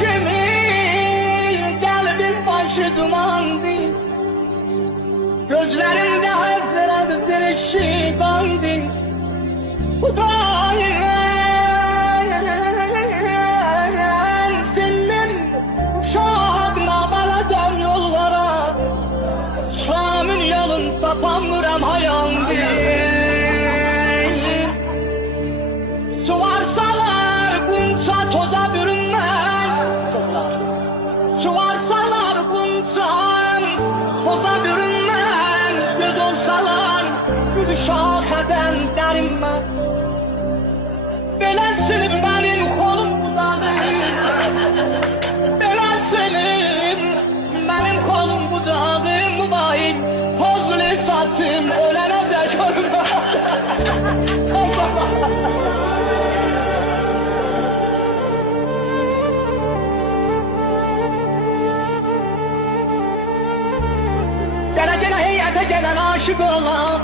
kimi kalbim başı dumandı. Gözlerimde hasret zirişibandı. Hudayım senin uşağına baladan yollara, İslam'ın yolun tapamıram hayandı. Su varsalar bunca toza bürünmez. Su varsalar bunca toza bürünmez. Göz olsalar gül şaheden derinmez. Belesinin benim kolum budadır. Belesinin benim kolum budadır. Mübayim tozlu saçım ölenecek ölme. Gele gele heyete gelen aşık olan